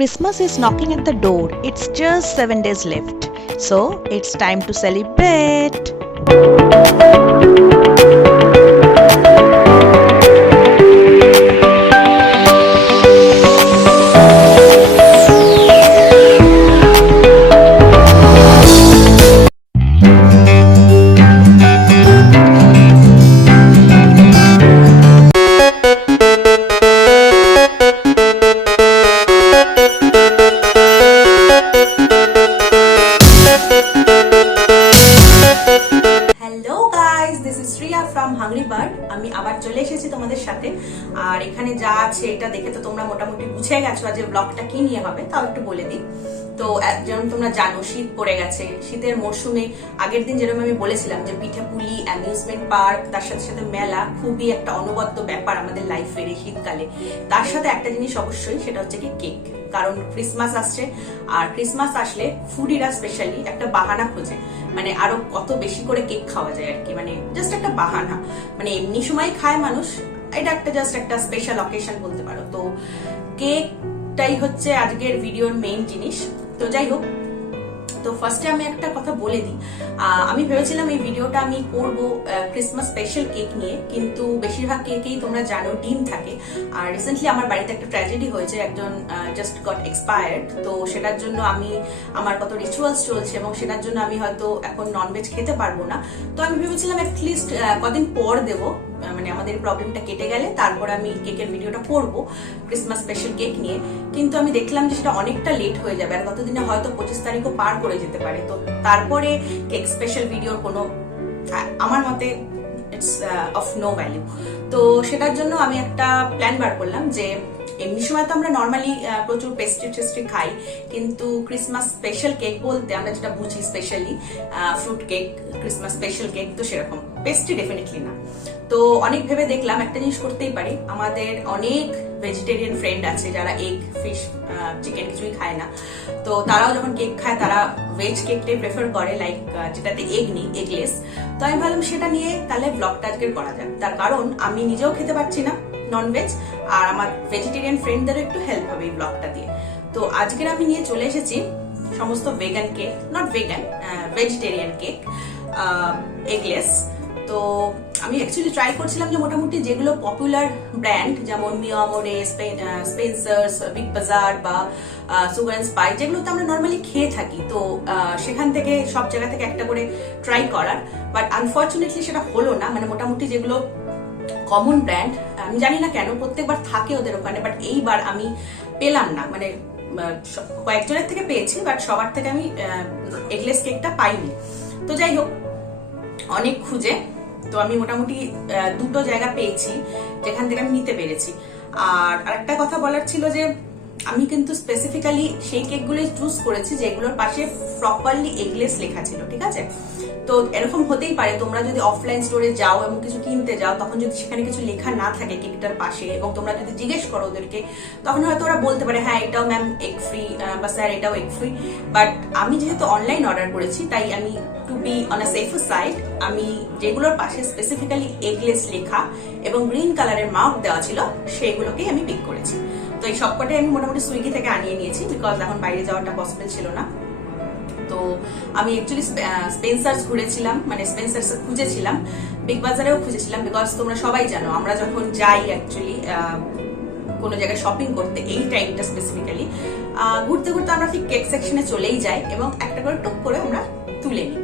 Christmas is knocking at the door. It's just 7 days left. So it's time to celebrate. আমি আবার চলে এসেছি তোমাদের সাথে। আর এখানে যা আছে এটা দেখে তো তোমরা মোটামুটি বুঝে গেছো যে ব্লগটা কি নিয়ে হবে, তাও একটু বলে দিই। তো যেমন তোমরা জানো শীত পড়ে গেছে, শীতের মরশুমে আগের দিন যেরকম আমি বলেছিলাম যে পিঠাপুলি, অ্যামিউজমেন্ট পার্ক, তার সাথে সাথে মেলা খুবই একটা অনবদ্য ব্যাপার আমাদের লাইফের এই শীতকালে। তার সাথে একটা জিনিস অবশ্যই, সেটা হচ্ছে কি কেক। কারণ ক্রিসমাস আসছে, আর ক্রিসমাস আসলে ফুডিরা স্পেশালি একটা বাহানা খোঁজে, মানে আরো কত বেশি করে কেক খাওয়া যায় আর কি, মানে জাস্ট একটা বাহানা। মানে এমনি সময় খায় মানুষ, এটা একটা জাস্ট একটা স্পেশাল অকেশন বলতে পারো। তো কেকটাই হচ্ছে আজকের ভিডিওর মেইন জিনিস। তো যাই হোক, তো ফার্স্টে আমি একটা কথা বলে দিই। আমি ভেবেছিলাম এই ভিডিওটা আমি করবো ক্রিসমাস স্পেশাল কেক নিয়ে, কিন্তু বেশিরভাগ কেকেই তোমরা জানো ডিম থাকে। আর রিসেন্টলি আমার বাড়িতে একটা ট্র্যাজেডি হয়েছে, একজন জাস্ট গট এক্সপায়ার্ড। তো সেটার জন্য আমার কত রিচুয়ালস চলছে, এবং সেটার জন্য আমি হয়তো এখন ননভেজ খেতে পারবো না। তো আমি ভেবেছিলাম অ্যাটলিস্ট কদিন পর দেবো, মানে আমাদের প্রবলেমটা কেটে গেলে তারপর আমি কেকের ভিডিওটা করবো ক্রিসমাস স্পেশাল কেক নিয়ে। কিন্তু আমি দেখলাম যে সেটা অনেকটা লেট হয়ে যাবে, আর ততদিনে হয়তো 25 তারিখও পার করে যেতে পারে। তো তারপরে কেক স্পেশাল ভিডিওর কোনো আমার মতে ইটস অফ নো ভ্যালু। তো সেটার জন্য আমি একটা প্ল্যান বার করলাম যে এমনি সময় তো আমরা নর্মালি প্রচুর পেস্ট্রি টেস্ট্রি খাই, কিন্তু ক্রিসমাস স্পেশাল কেক বলতে আমরা যেটা বুঝি specially fruit cake, Christmas special cake, তো সেরকম পেস্ট্রি ডেফিনেটলি না। তো অনেক ভেবে দেখলাম একটা জিনিস করতেই পারি। আমাদের অনেক ভেজিটেরিয়ান ফ্রেন্ড আছে যারা এগ, ফিশ, চিকেন কিছুই খায় না। তো তারাও যখন কেক খায় তারা ভেজ কেকটাই প্রেফার করে, লাইক যেটাতে এগ নেই, এগলেস। তো আমি ভাবলাম সেটা নিয়ে তাহলে ব্লগটা আজকে করা যাক। তার কারণ আমি নিজেও খেতে পারছি না ননভেজ, আর আমার ভেজিটেরিয়ান ফ্রেন্ডদেরও একটু হেল্প হবে এই ব্লগটা দিয়ে। তো আজকের আমি নিয়ে চলে এসেছি সমস্ত vegan cake, not vegan, vegetarian cake, eggless. তো আমি অ্যাকচুয়ালি ট্রাই করছিলাম যে মোটামুটি যেগুলো পপুলার ব্র্যান্ড, যেমন মিও আমোরে, স্পেন্সার্স, বিগ বাজার বা সুগার অ্যান্ড স্পাইস, যেগুলো তো আমরা নর্মালি খেয়ে থাকি, তো সেখান থেকে সব জায়গা থেকে একটা করে ট্রাই করার। বাট আনফর্চুনেটলি সেটা হলো না। মানে মোটামুটি যেগুলো কমন ব্র্যান্ড, আমি জানি না কেন প্রত্যেকবার থাকে ওদের ওখানে, বাট এইবার আমি পেলাম না। মানে কয়েকজনের থেকে পেয়েছি, বাট সবার থেকে আমি এগলেস কেকটা পাইনি। তো যাই হোক, অনেক খুঁজে তো আমি মোটামুটি দুটো জায়গা পেয়েছি যেখান থেকে আমি নিতে পেরেছি। আর আরেকটা কথা বলার ছিল যে আমি কিন্তু স্পেসিফিক্যালি সেই কেকগুলোই চুজ করেছি যেগুলোর পাশে প্রপারলি এগলেস লেখা ছিল, ঠিক আছে? তো এরকম হতেই পারে তোমরা যদি অফলাইন স্টোরে যাও এবং কিছু কিনতে যাও, তখন যদি সেখানে কিছু লেখা না থাকে কেকটার পাশে, এবং তোমরা যদি জিজ্ঞেস করো ওদেরকে, তখন হয়তো ওরা বলতে পারে হ্যাঁ এটাও ম্যাম এগ ফ্রি, বা স্যার এটাও এগ ফ্রি। বাট আমি যেহেতু অনলাইন অর্ডার করেছি, তাই আমি to be on a safer side, আমি যেগুলোর পাশে স্পেসিফিক্যালি এগলেস লেখা এবং গ্রিন কালারের মার্ক দেওয়া ছিল সেগুলোকেই আমি পিক করেছি। তো এই সবকটাই আমি মোটামুটি সুইগি থেকে আনিয়ে নিয়েছি, বিকজ এখন বাইরে যাওয়াটা পসিবল ছিল না। তো আমি অ্যাকচুয়ালি স্পেন্সার্স ঘুরেছিলাম, মানে স্পেন্সার্স খুঁজেছিলাম, বিগ বাজারেও খুঁজেছিলাম, বিকজ তোমরা সবাই জানো আমরা যখন যাই অ্যাকচুয়ালি কোনো জায়গায় শপিং করতে, এই টাইমটা স্পেসিফিক্যালি ঘুরতে ঘুরতে আমরা ঠিক কেক সেকশনে চলেই যাই এবং একটা করে টুক করে আমরা তুলে নিই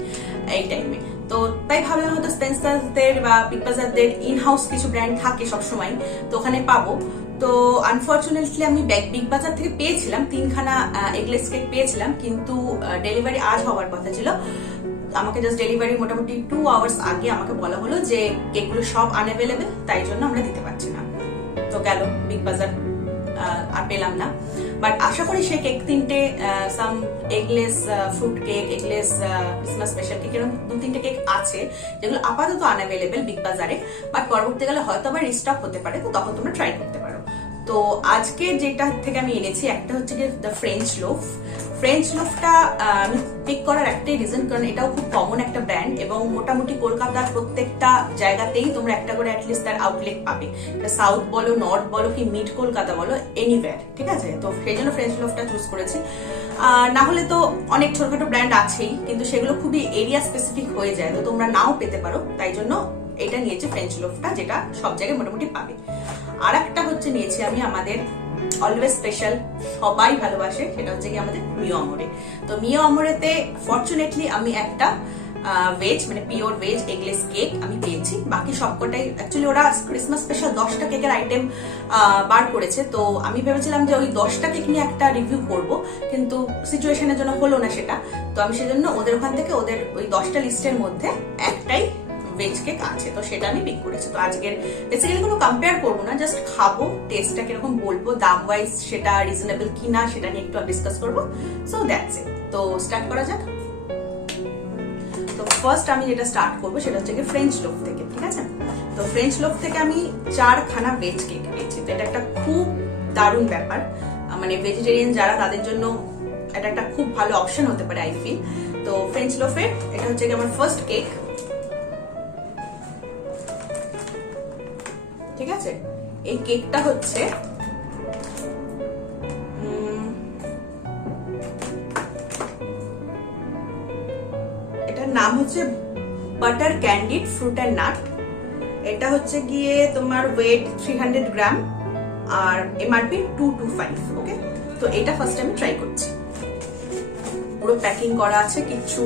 এই টাইমে। তো তাই ভাবলাম হয়তো স্পেন্সারদের বা বিগ বাজারদের ইন হাউস কিছু ব্র্যান্ড থাকে সবসময়, তো ওখানে পাবো। তো আনফর্চুনেটলি আমি বিগ বাজার থেকে পেয়েছিলাম 3খানা এগলেস কেক পেয়েছিলাম, কিন্তু ডেলিভারি আজ হওয়ার কথা ছিল। আমাকে জাস্ট ডেলিভারি মোটামুটি 2 আওয়ার্স আগে আমাকে বলা হলো যে কেকগুলো সব আনঅ্যাভেলেবেল, তাই জন্য আমরা দিতে পারছি না। তো গেল বিগ বাজার, আর পেলাম না। বাট আশা করি সেই কেক 3টে, some eggless fruit cake, eggless Christmas special cake, এরকম 2-3টে কেক আছে যেগুলো আপাতত আনঅ্যাভেলেবেল বিগ বাজারে, বাট পরবর্তীকালে হয়তো আবার রিস্টক হতে পারে, তো তখন তোমরা ট্রাই করতে পারো। তো আজকে যেটা থেকে আমি এনেছি একটা হচ্ছে যে দ্য ফ্রেঞ্চ লোফ। ফ্রেঞ্চ লোফটা আমি পিক করার একটাই রিজন, কারণ এটাও খুব কমন একটা ব্র্যান্ড এবং মোটামুটি কলকাতার প্রত্যেকটা জায়গাতেই তোমরা একটা করে অ্যাটলিস্ট তার আউটলেট পাবে। সাউথ বলো, নর্থ বলো, কি মিড কলকাতা বলো, এনিওয়্যার, ঠিক আছে? তো সেই জন্য ফ্রেঞ্চ লোফটা চুজ করেছি। না হলে তো অনেক ছোটখাটো ব্র্যান্ড আছেই, কিন্তু সেগুলো খুবই এরিয়া স্পেসিফিক হয়ে যায়, তো তোমরা নাও পেতে পারো। তাই জন্য এটা নিয়েছি ফ্রেঞ্চ লোফটা, যেটা সব জায়গায় মোটামুটি পাবে। আর একটা হচ্ছে নিয়েছি আমি আমাদের অলওয়েজ স্পেশাল, সবাই ভালোবাসে, সেটা হচ্ছে কি আমাদের মিও আমোরে। তো মিও আমোরেতে ফরচুনেটলি আমি একটা ভেজ, মানে পিওর ভেজ এগলেস কেক আমি পেয়েছি। বাকি সবকটাই অ্যাকচুয়ালি ওরা ক্রিসমাস স্পেশাল 10টা কেকের আইটেম বার করেছে, তো আমি ভেবেছিলাম যে ওই 10টা কেক নিয়ে একটা রিভিউ করব, কিন্তু সিচুয়েশনের জন্য হলো না সেটা। তো আমি সেজন্য ওদের ওখান থেকে ওদের ওই 10টা লিস্টের মধ্যে একটাই ভেজ কেক আছে, তো সেটা আমি পিক করেছি। তো আজকের বেসিক্যালি কোনো কম্পেয়ার করবো না, জাস্ট খাবো, টেস্টটা কিরকম বলবো, দাম ওয়াইজ সেটা রিজনেবল কিনা সেটা নিয়ে একটু ডিসকাস করবো। So that's it. তো স্টার্ট করা যাক। তো ফার্স্ট আমি যেটা স্টার্ট করবো সেটা হচ্ছে ফ্রেঞ্চ লোফ থেকে, ঠিক আছে? তো ফ্রেঞ্চ লোফ থেকে আমি 4খানা ভেজ কেক পেয়েছি। তো এটা একটা খুব দারুণ ব্যাপার, মানে ভেজিটেরিয়ান যারা তাদের জন্য এটা একটা খুব ভালো অপশন হতে পারে আই ফিল। তো ফ্রেঞ্চ লোফের এটা হচ্ছে আমার ফার্স্ট কেক, ঠিক আছে? এই কেকটা হচ্ছে এটার নাম হচ্ছে butter candid fruit and nut. এটা হচ্ছে গিয়ে তোমার ওয়েট 300 গ্রাম আর এমআরপি 225। ওকে, তো এটা ফার্স্ট আমি ট্রাই করছি। পুরো প্যাকিং করা আছে, কিচ্ছু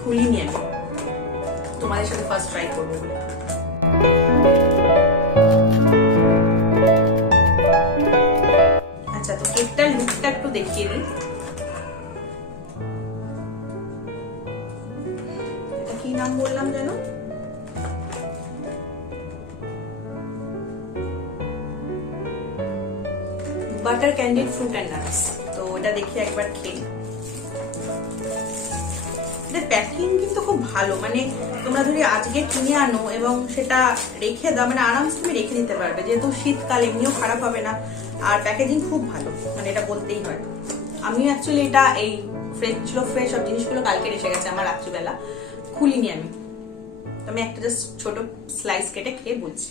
খুলিনি আমি, তোমাদের সাথে ফার্স্ট ট্রাই করবো বলে। আচ্ছা, তো কেকটার লুকটা একটু দেখিয়ে দিই। এটা কি নাম বললাম যেন? Butter candid fruit and nuts. তো এটা দেখি একবার খেয়ে। প্যাকিং কিন্তু খুব ভালো, মানে তোমরা যদি আজকে কিনে আনো এবং সেটা রেখে দাও, মানে আরামসে তুমি রেখে দিতে পারবে, যেহেতু শীতকাল এমনিও খারাপ হবে না। আর প্যাকেজিং খুব ভালো, মানে এটা বলতেই হয়। আমি অ্যাকচুয়ালি এটা এই ফ্রেঞ্চ লোফে সব জিনিসগুলো কালকে এসে গেছে আমার রাত্রিবেলা, খুলিনি আমি। আমি একটা জাস্ট ছোট স্লাইস কেটে খেয়ে বলছি।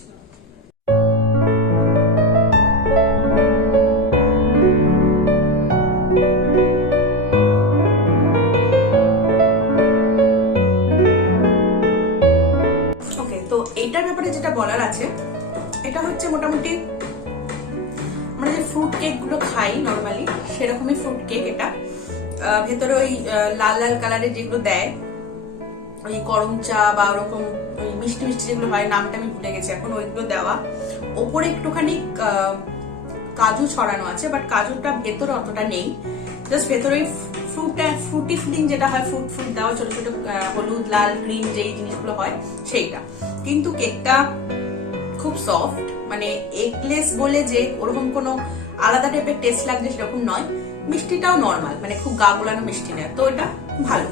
এইটার ব্যাপারে যেটা বলার আছে, এটা হচ্ছে মোটামুটি আমরা যে ফ্রুট কেক গুলো খাই নর্মালি সেরকমই ফ্রুট কেক। এটা ভেতরে ওই লাল লাল কালারের যেগুলো দেয়, ওই করম চা বা ওরকম ওই মিষ্টি মিষ্টি যেগুলো হয়, নামটা আমি ভুলে গেছি এখন, ওইগুলো দেওয়া। ওপরে একটুখানি কাজু ছড়ানো আছে, বাট কাজুটা ভেতরে অতটা নেই, জাস্ট ভেতরে ফ্রুটি ফিলিং যেটা হয়, ফ্রুট ফ্রুট দেওয়া, ছোট ছোট হলুদ লাল গ্রিন যেই জিনিসগুলো হয় সেইটা। কিন্তু কেকটা খুব সফট, মানে এগলেস বলে যে ওরকম কোনো আলাদা টাইপের টেস্ট লাগছে সেরকম নয়। মিষ্টিটাও নর্মাল, মানে খুব গা গোলানো মিষ্টি নয়, তো এটা ভালো।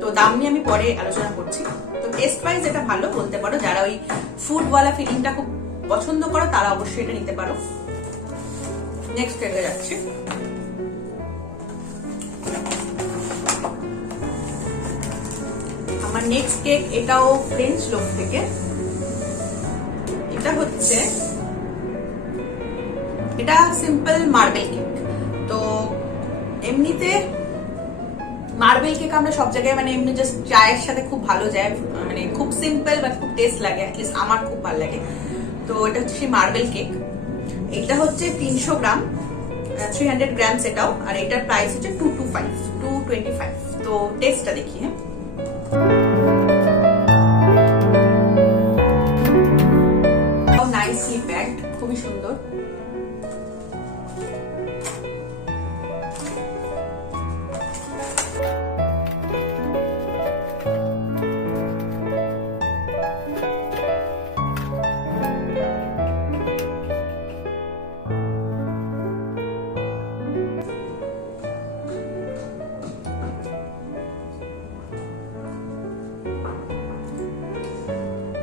তো দাম নিয়ে আমি পরে আলোচনা করছি। তো টেস্ট ওয়াইজ এটা ভালো বলতে পারো, যারা ওই ফুডওয়ালা ফিলিংটা খুব পছন্দ করো তারা অবশ্যই এটা নিতে পারো। নেক্সট কেকে যাচ্ছে। আমার নেক্সট কেক এটাও ফ্রেঞ্চ লোফ থেকে। এটা হচ্ছে এটা সিম্পল মার্বেল কেক। তো এমনিতে মার্বেল কেক আমরা সব জায়গায় মানে এমনি জাস্ট চায়ের সাথে খুব ভালো যায়, মানে খুব সিম্পল বাট খুব টেস্ট লাগে, অ্যাটলিস্ট আমার খুব ভালো লাগে। তো এটা হচ্ছে সেই মার্বেল কেক। এটা হচ্ছে 300 গ্রাম, 300 গ্রাম এটাও, আর এটার প্রাইস হচ্ছে 225। তো টেস্টটা দেখি। হ্যাঁ, নাইসলি প্যাকড, খুবই সুন্দর।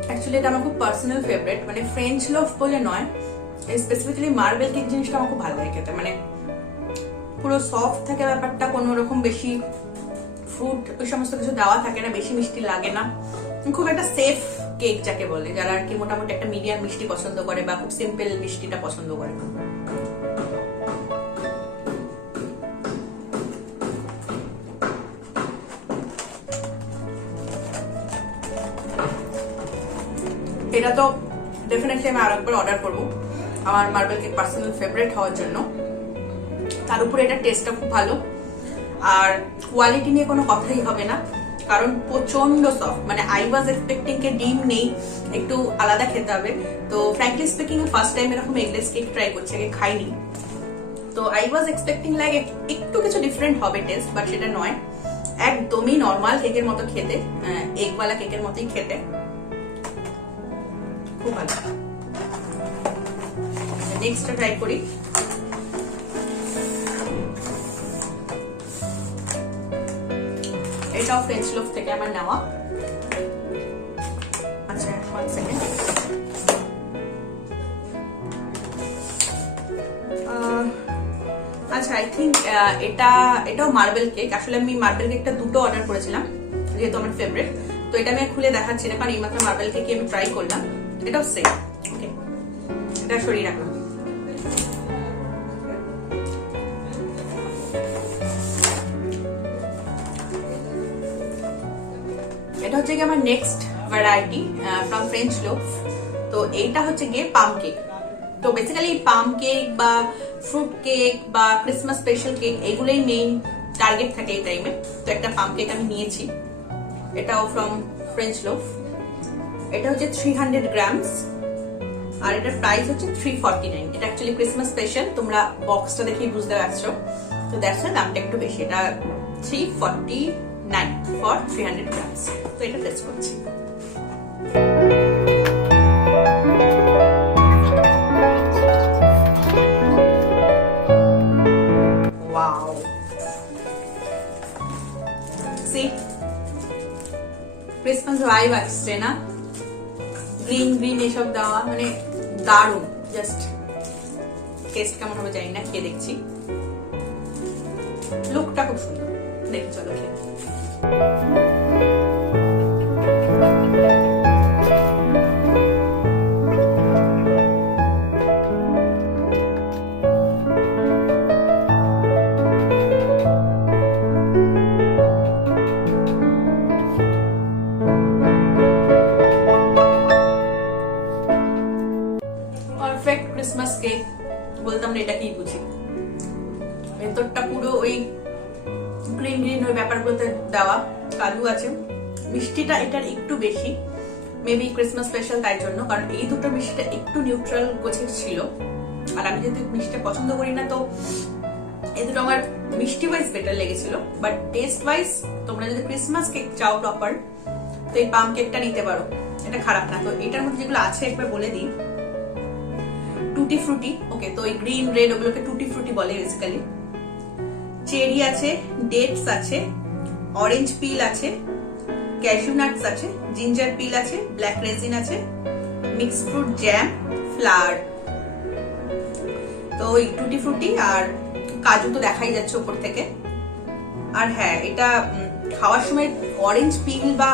অ্যাকচুয়ালি এটা আমার খুব পার্সোনাল ফেভারিট, মানে ফ্রেঞ্চ লোফ বলে নয়, স্পেসিফিক্যালি মার্বেল কেক জিনিসটা আমার খুব ভালো লাগে খেতে। মানে পুরো সফট থাকে ব্যাপারটা, কোনো রকম বেশি ফ্রুট ওই সমস্ত কিছু দেওয়া থাকে না, বেশি মিষ্টি লাগে না, খুব একটা সেফ কেক যাকে বলে, যারা আর কি মোটামুটি একটা মিডিয়াম মিষ্টি পছন্দ করে বা খুব সিম্পল মিষ্টিটা পছন্দ করে। এটা তো ডেফিনেটলি আমি আরেকবার অর্ডার করবো, আমার মার্বেল কেক পার্সোনাল ফেভারিট হওয়ার জন্য। তার উপরে এটা টেস্টটা খুব ভালো, আর কোয়ালিটি নিয়ে কোনো কথাই হবে না, কারণ প্রচন্ড সফট। মানে আই ওয়াজ এক্সপেক্টিং কে ডিম নেই, একটু আলাদা খেতে হবে। তো ফ্র্যাঙ্কলি স্পিকিং ফার্স্ট টাইম এরকম এগলেস কেক ট্রাই করছি, আগে খাইনি। তো আই ওয়াজ এক্সপেক্টিং লাইক একটু কিছু ডিফারেন্ট হবে টেস্ট, বাট সেটা নয়, একদমই নর্মাল কেকের মতো খেতে, এগওয়ালা কেকের মতোই খেতে, খুব ভালো। নেক্সটটা ট্রাই করি। এটাও ফ্রেঞ্চ লোফ থেকে আমার নেওয়া। আচ্ছা, 1 সেকেন্ড। আচ্ছা, আই থিঙ্ক এটাও মার্বেল কেক। আসলে আমি মার্বেল কেকটা দুটো অর্ডার করেছিলাম, যেহেতু আমার ফেভারিট। তো এটা আমি খুলে দেখাচ্ছি না, কারণ এইমাত্র মার্বেল কেক আমি ট্রাই করলাম। এটাও সেম। ওকে, এটা সরিয়ে রাখলাম। এটা হচ্ছে কি আমার next variety from French loaf. তো এইটা হচ্ছে গিয়ে পাম কেক। তো বেসিক্যালি পাম কেক বা ফ্রুট কেক বা ক্রিসমাস স্পেশাল কেক এগুলোই মেইন টার্গেট থাকে এই টাইমে। তো একটা পাম কেক আমি নিয়েছি, এটাও ফ্রম ফ্রেঞ্চ লোফ। এটা হচ্ছে 300 গ্রামস, আর এটার প্রাইস হচ্ছে 349। এটা অ্যাকচুয়ালি ক্রিসমাস স্পেশাল, তোমরা বক্সটা দেখেই বুঝতে পারছো। তো দ্যাটস ওয়াই দামটা একটু বেশি, এটা 349 ফর 300 গ্রামস। তো এটা টেস্ট করছি। ওয়াও, সি ক্রিসমাস ভাইব আসছে না? গ্রিন গ্রিন এসব দেওয়া, মানে দারুণ। জাস্ট টেস্ট কেমন হবে জানি না, খেয়ে দেখছি। লুকটা খুব সুন্দর, দেখি চলো খেয়ে। পারফেক্ট ক্রিসমাস কেক বলতাম না, এটা কি বুঝি। ভেতরটা পুরো ওই গ্রিন গ্রিন ওই ব্যাপারগুলোতে দেওয়া, কাজু আছে, মিষ্টিটা এটার একটু বেশি, মেবি ক্রিসমাস স্পেশাল তাই জন্য, কারণ এই দুটো মিষ্টিটা একটু নিউট্রাল গোছের ছিল। আর আমি যেহেতু মিষ্টিটা পছন্দ করি না, তো এই দুটো আমার মিষ্টি ওয়াইজ বেটার লেগেছিল। বাট টেস্ট ওয়াইজ তোমরা যদি ক্রিসমাস কেক চাও প্রপার, তো এই পাম কেকটা নিতে পারো, এটা খারাপ না। তো এটার মধ্যে যেগুলো আছে একবার বলে দিই। টুটি ফ্রুটি, ওকে, তো এই গ্রিন রেড ওগুলোকে টুটি ফ্রুটি বলে বেসিক্যালি। চেরি আছে, ডেটস আছে, অরেঞ্জ পিল আছে, ক্যাশু নাটস আছে, জিঞ্জার পিল আছে, ব্ল্যাক রেজিন আছে, মিক্স ফ্রুট জ্যাম, ফ্লাওয়ার। তো ওই টুটি ফ্রুটি আর কাজু তো দেখাই যাচ্ছে উপর থেকে। আর হ্যাঁ, এটা খাওয়ার সময় অরেঞ্জ পিল বা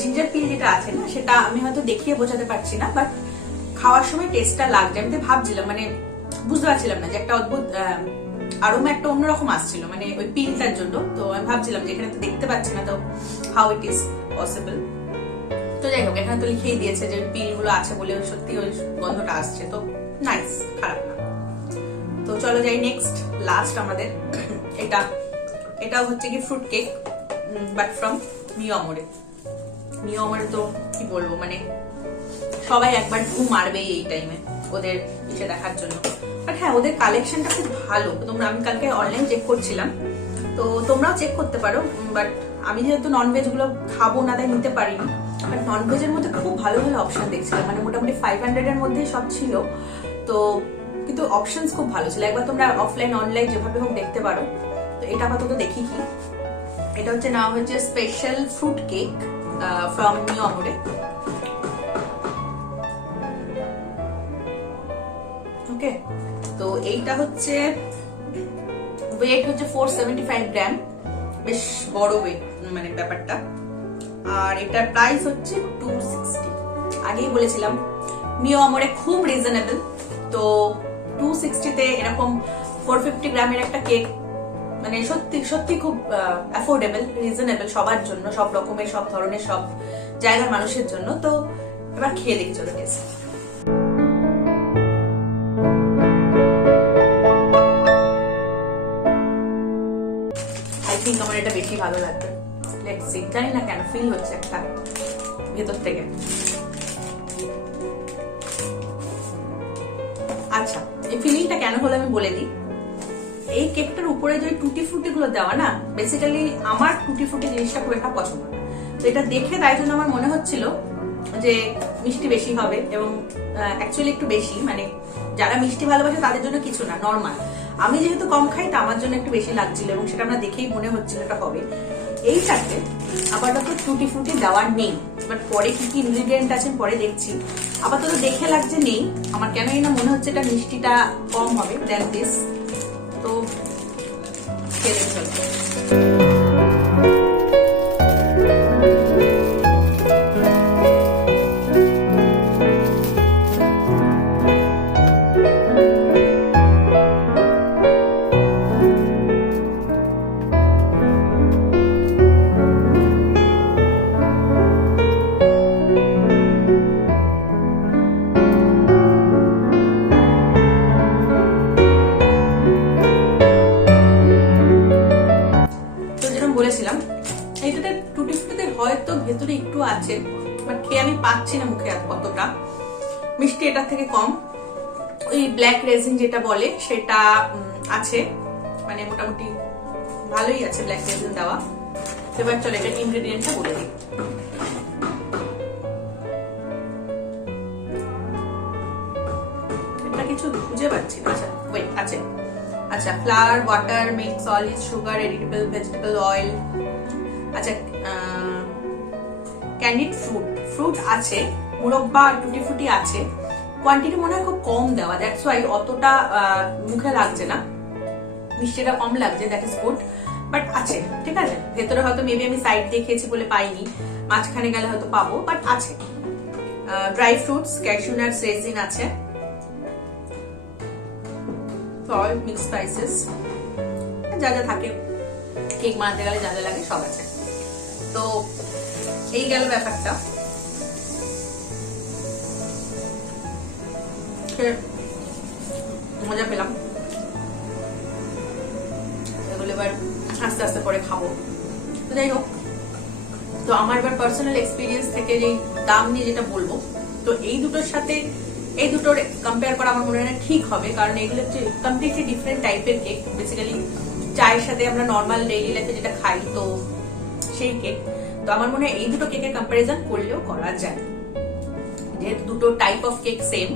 জিঞ্জার পিল যেটা আছে না, সেটা আমি হয়তো দেখিয়ে বোঝাতে পারছি না, বাট খাওয়ার সময় টেস্টটা লাগছে। আমি তো ভাবছিলাম, মানে বুঝতে পারছিলাম না যে একটা অদ্ভুত আরোমা একটা অন্যরকম আসছিল, মানে ওই পিলটার জন্য। তো আমি ভাবছিলাম যে এখানে তো দেখতে পাচ্ছি না, তো হাউ ইট ইজ পসিবল। তো যাই হোক, এখানে তো লিখেই দিয়েছে যে পিল গুলো আছে বলে সত্যি ওই গন্ধটা আসছে। তো নাইস, খারাপ না। তো চলো যাই নেক্সট, লাস্ট আমাদের। এটাও হচ্ছে কি ফ্রুট কেক, বাট ফ্রম মিয়ামোরে। মিয়ামোরে তো কি বলবো, মানে সবাই একবার ঢু মারবে এই টাইমে ওদের ইসে দেখার জন্য। বাট হ্যাঁ, ওদের কালেকশনটা খুব ভালো। তোমরা, আমি কালকে অনলাইন চেক করছিলাম, তো তোমরাও চেক করতে পারো। বাট আমি যেহেতু ননভেজ গুলো খাবো না, তাই নিতে পারিনি। বাট ননভেজের মধ্যে খুব ভালো ভালো অপশন দেখছিলাম, মানে মোটামুটি 500 এর মধ্যেই সব ছিল। তো কিন্তু অপশনস খুব ভালো ছিল। একবার তোমরা অফলাইন অনলাইন যেভাবে হোক দেখতে পারো। তো এটা আপাতত দেখি কি। এটা হচ্ছে নাম হচ্ছে স্পেশাল ফ্রুট কেক ফ্রম মিয়ামোরে। ওকে, তো এইটা হচ্ছে ওয়েট হচ্ছে 475 গ্রাম, বেশ বড় ওয়েট মানে ব্যাপারটা। আর এটার প্রাইস হচ্ছে 260। আগেই বলেছিলাম মিও আমরে খুব রিজনেবল, তো 260-তে এরকম 450 গ্রামের একটা কেক মানে সত্যি সত্যি খুব অ্যাফোর্ডেবল, রিজনেবল সবার জন্য, সব রকমের, সব ধরনের, সব জায়গার মানুষের জন্য। তো এবার খেয়ে দেখি চলো টেস্ট। আই থিঙ্ক আমার এটা বেশি ভালো লাগবে। লেটস সি, জানি না কেন ফিল হচ্ছে একটা ভেতর থেকে। আচ্ছা, এই ফিলিংটা কেন হলো আমি বলে দিই। এই কেকটার উপরে যে টুটি ফুটি গুলো দেওয়া না, বেসিক্যালি আমার টুটি ফুটি জিনিসটা খুব একটা পছন্দ না। তো এটা দেখে তাই জন্য আমার মনে হচ্ছিল যে মিষ্টি বেশি হবে, এবং অ্যাকচুয়ালি একটু বেশি, মানে যারা মিষ্টি ভালোবাসে তাদের জন্য কিছু না, নর্মাল। আমি যেহেতু কম খাই তা আমার জন্য একটু বেশি লাগছিল, এবং সেটা আমরা দেখেই মনে হচ্ছিল এটা হবে। এইটাতে আপাতত টুটি ফুটি দেওয়া নেই, বাট পরে কি কি ইনগ্রিডিয়েন্ট আছে পরে দেখছি। আপাতত দেখে লাগছে নেই, আমার কেনই না মনে হচ্ছে এটা মিষ্টিটা কম হবে দেন দিস। তো খেয়ে দেখতে হবে। বলেছিলাম এইটাতে টুটি ফুটিতে হয়তো ভেতরে একটু আছে, বাট খেয়ে আমি পাচ্ছি না মুখে অতটা মিষ্টি, এটার থেকে কম। ওই ব্ল্যাক রেজিন যেটা বলে সেটা আছে, মানে মোটামুটি ভালোই আছে ব্ল্যাক রেজিন দেওয়া। এবার চলো এটা ইনগ্রেডিয়েন্টটা বলে দিই। এটা কিছু খুঁজে পাচ্ছি না। আচ্ছা ওয়েট, আছে। আচ্ছা, flower, water, milk, solid, sugar, editable vegetable oil. আচ্ছা, ক্যান্ডিড ফ্রুট আছে, মুরব্বা, টুটি ফুটি আছে। কোয়ান্টিটি মনে হয় খুব কম দেওয়া, দ্যাটস ওয়াই অতটা মুখে লাগছে না, মিষ্টিটা কম লাগছে, দ্যাট ইজ গুড। বাট আছে, ঠিক আছে। ভেতরে হয়তো মেবি আমি সাইড দেখিয়েছি বলে পাইনি, মাঝখানে গেলে হয়তো পাবো, বাট আছে। Dry fruits, cashew nuts, raisin আছে, সল্ট, মিক্স স্পাইসেস, যা যা থাকে কেক বানাতে গেলে যা যা লাগে সব আছে। তো এই গেল ব্যাপারটা। মজা পেলাম, এগুলো এবার আস্তে আস্তে করে খাবো। তো যাই হোক, তো আমার এবার পার্সোনাল এক্সপিরিয়েন্স থেকে যে দাম নিয়ে যেটা বলবো, তো এই দুটোর সাথে এই দুটোর কম্পেয়ার করা আমার মনে হয় না ঠিক হবে, কারণ এগুলো হচ্ছে কমপ্লিটলি ডিফারেন্ট টাইপের কেক। বেসিক্যালি চায়ের সাথে আমরা নর্মাল ডেইলি লাইফে যেটা খাই, তো সেই কেক। তো আমার মনে হয় এই দুটো কেকের কম্পারিজন করলেও করা যায়, যেহেতু দুটো type of cake same,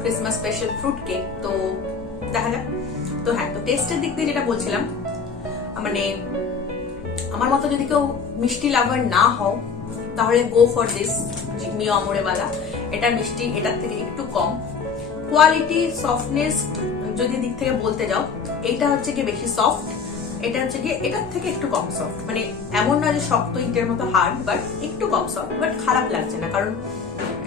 Christmas special fruit cake. তো দেখা যাক। তো হ্যাঁ, তো টেস্টের দিক দিয়ে যেটা বলছিলাম, মানে আমার মতো যদি কেউ মিষ্টি লাভার না হও তাহলে গো ফর দিস মিও আমরেওয়ালা। এটা মিষ্টি এটার থেকে একটু কম। কোয়ালিটি, সফটনেস যদি দিক থেকে বলতে যাও, এটা হচ্ছে কি বেশি সফট, এটা হচ্ছে কি এটার থেকে একটু কম সফট। মানে এমন না যে শক্ত ইটের মতো হার্ড, বাট একটু কম সফট, বাট খারাপ লাগছে না, কারণ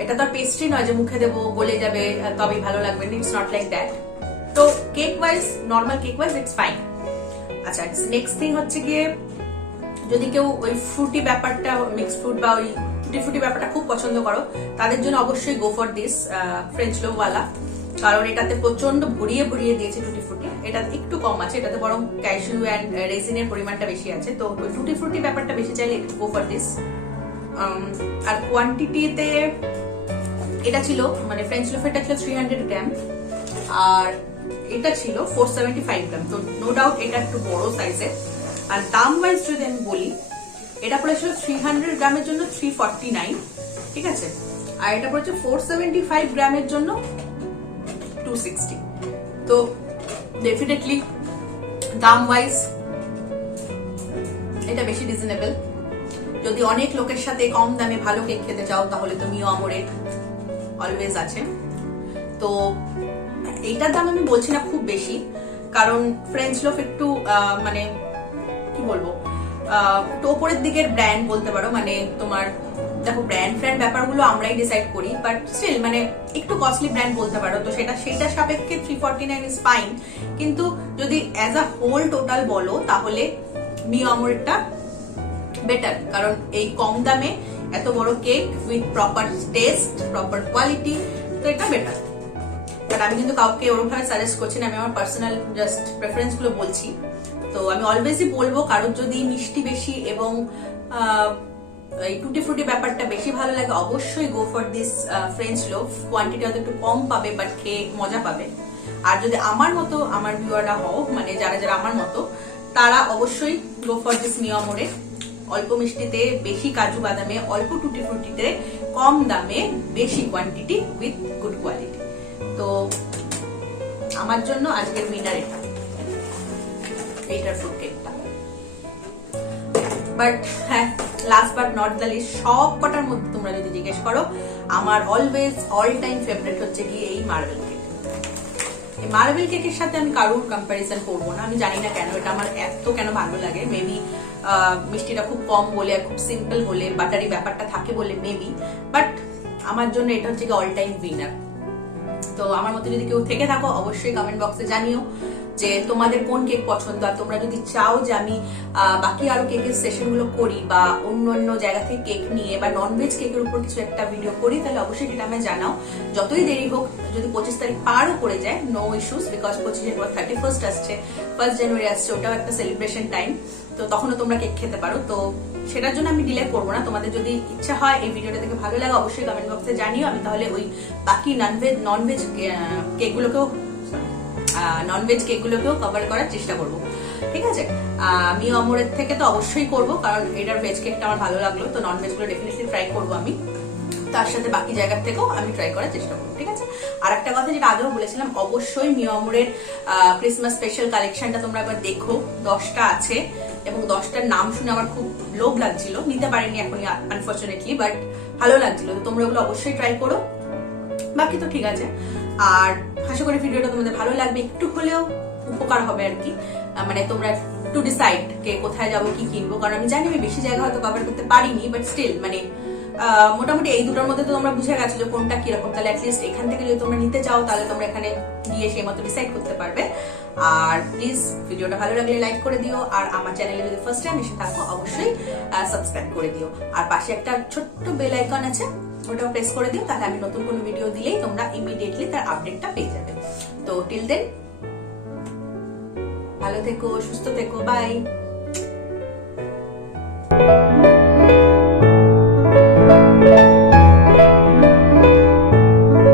এটা তো আর পেস্ট্রি নয় যে মুখে দেবো গলে যাবে তবেই ভালো লাগবে, ইটস নট লাইক দ্যাট। তো cake wise, normal cake wise it's fine. আচ্ছা, নেক্সট থিং হচ্ছে গিয়ে, যদি কেউ ওই ফ্রুটি ব্যাপারটা, মিক্স ফ্রুট বা ওই টুটি ফুটি ব্যাপারটা খুব পছন্দ করো, তাদের জন্য অবশ্যই গো ফর দিস ফ্রেঞ্চ লোওয়ালা, কারণ এটাতে প্রচন্ড ভরিয়ে ভরিয়ে দিয়েছে টুটি ফুটি। এটা একটু কম আছে, এটাতে বরং ক্যাশিউ অ্যান্ড রেজিনের পরিমাণটা বেশি আছে। তো ওই টুটি ফুটি ব্যাপারটা বেশি চাইলে গো ফর দিস। আর কোয়ান্টিটিতে এটা ছিল, মানে ফ্রেঞ্চ লোফেরটা ছিল 300 গ্রাম, আর এটা ছিল 475 গ্রাম। তো নো ডাউট এটা একটু বড় সাইজের। আর দাম ওয়াইজ যদি আমি বলি, এটা পড়েছিল 300 গ্রামের জন্য 349, ঠিক আছে। আর এটা পড়েছে 475 গ্রামের জন্য 260। তো ডেফিনেটলি দাম ওয়াইজ এটা বেশি রিজনেবল। যদি অনেক লোকের সাথে কম দামে ভালো কেক খেতে চাও, তাহলে তো মিও আমরে অলওয়েজ আছে। তো এইটার দাম আমি বলছি না খুব বেশি, কারণ ফ্রেঞ্চ লোফ একটু মানে কি বলবো, একটু ওপরের দিকের ব্র্যান্ড বলতে পারো। মানে তোমার দেখো ব্র্যান্ড ব্যাপারগুলো আমরাই ডিসাইড করি, বাট স্টিল মানে একটু কস্টলি ব্র্যান্ড বলতে পারো। তো সেটা সাপেক্ষে 349 ইজ ফাইন, কিন্তু যদি অ্যাজ আ হোল টোটাল বলো তাহলে মিও আমোরেরটা বেটার, কারণ এই কম দামে এত বড় cake with proper test, proper quality, তো এটা বেটার। বাট আমি কিন্তু কাউকে ওরকমভাবে সাজেস্ট করছি না, আমি আমার পার্সোনাল জাস্ট প্রেফারেন্স গুলো বলছি। তো আমি অলওয়েজই বলবো কারোর যদি মিষ্টি বেশি এবং এই টুটি ফ্রুটি ব্যাপারটা বেশি ভালো লাগে, অবশ্যই go for this French loaf. Quantity হয়তো একটু কম পাবে, বাট খেয়ে মজা পাবে। আর যদি আমার মতো আমার ভিউয়াররা হও, মানে যারা যারা আমার মতো, তারা অবশ্যই গো ফর দিস মিও আমোরে। অল্প মিষ্টিতে, বেশি কাজু বাদামে, অল্প টুটি ফ্রুটিতে, কম দামে, বেশি কোয়ান্টিটি উইথ গুড কোয়ালিটি। তো আমার জন্য আজকের উইনার এইটার ফ্রুট কেকটা। বাট হ্যাঁ, last but not the least, সব কটার মধ্যে তোমরা যদি জিজ্ঞেস করো, আমার অলওয়েজ অল টাইম ফেভারিট হচ্ছে গিয়ে এই মার্বেল কেক। এই মার্বেল কেকের সাথে আমি কারোর কম্পারিজন করবো না। আমি জানি না কেন এটা আমার এত কেন ভালো লাগে, মেবি মিষ্টিটা খুব কম বলে আর খুব সিম্পল বলে, বাটারি ব্যাপারটা থাকে বলে মেবি, বাট আমার জন্য এটা হচ্ছে কি অল টাইম উইনার। তো আমার মতো যদি কেউ থেকে থাকো অবশ্যই কমেন্ট বক্সে জানিও যে তোমাদের কোন কেক পছন্দ। আর তোমরা যদি চাও যে আমি বাকি আরো কেকের সেশন গুলো করি বা অন্য অন্য জায়গা থেকে কেক নিয়ে বা ননভেজ কেকের উপর কিছু একটা ভিডিও করি, তাহলে অবশ্যই সেটা আমায় জানাও। যতই দেরি হোক, যদি 25 তারিখ পারও করে যায়, নো ইস্যুস, বিকজ 25 পর 31 আসছে, 1 জানুয়ারি আসছে, ওটাও একটা সেলিব্রেশন টাইম। তো তখনও তোমরা কেক খেতে পারো। তো সেটার জন্য আমি ডিলে করবো না। তোমাদের যদি ইচ্ছা হয় এই ভিডিওটা দেখে ভালো লাগে, অবশ্যই কমেন্ট বক্সে জানিও। আমি তাহলে ওই বাকি ননভেজ কেকগুলোকেও কভার করার চেষ্টা করবো, ঠিক আছে? মিও আমোরের থেকে তো অবশ্যই করবো, কারণ এটার ভেজ কেকটা আমার ভালো লাগলো। তো ননভেজ গুলো ডেফিনেটলি ট্রাই করবো আমি, তার সাথে বাকি জায়গার থেকেও আমি ট্রাই করার চেষ্টা করবো, ঠিক আছে? আর একটা কথা যেটা আগেও বলেছিলাম, অবশ্যই মিও আমোরের ক্রিসমাস স্পেশাল কালেকশনটা তোমরা একবার দেখো। 10টা আছে এবং 10টার নাম শুনে আমার খুব লোভ লাগছিল, নিতে পারিনি এখনই আনফরচুনেটলি, বাট ভালো লাগছিল। তো তোমরা ওগুলো অবশ্যই ট্রাই করো। বাকি তো ঠিক আছে। আর আশা করি ভিডিওটা তোমাদের ভালো লাগবে, একটু হলেও উপকার হবে আর কি। মানে তোমরা টু ডিসাইড কে কোথায় যাবো, কি কিনবো। কারণ আমি জানি আমি বেশি জায়গা হয়তো কভার করতে পারিনি, বাট স্টিল মানে মোটামুটি এই দুটোর মধ্যে তো তোমরা বুঝে গেছো যে কোনটা কিরকম। তাহলে অ্যাটলিস্ট এখান থেকে যদি তোমরা নিতে চাও, তাহলে তোমরা এখানে গিয়ে সেই মতো ডিসাইড করতে পারবে। আর প্লিজ ভিডিওটা ভালো লাগলে লাইক করে দিও। আর আমার চ্যানেলে যদি ফার্স্ট টাইম এসে থাকো, অবশ্যই সাবস্ক্রাইব করে দিও। আর পাশে একটা ছোট্ট বেল আইকন আছে, ওটাও প্রেস করে দিও, তাহলে আমি নতুন কোনো ভিডিও দিলেই তোমরা ইমিডিয়েটলি তার আপডেটটা পেয়ে যাবে। তো টিল দেন, ভালো থেকো, সুস্থ থেকো, বাই।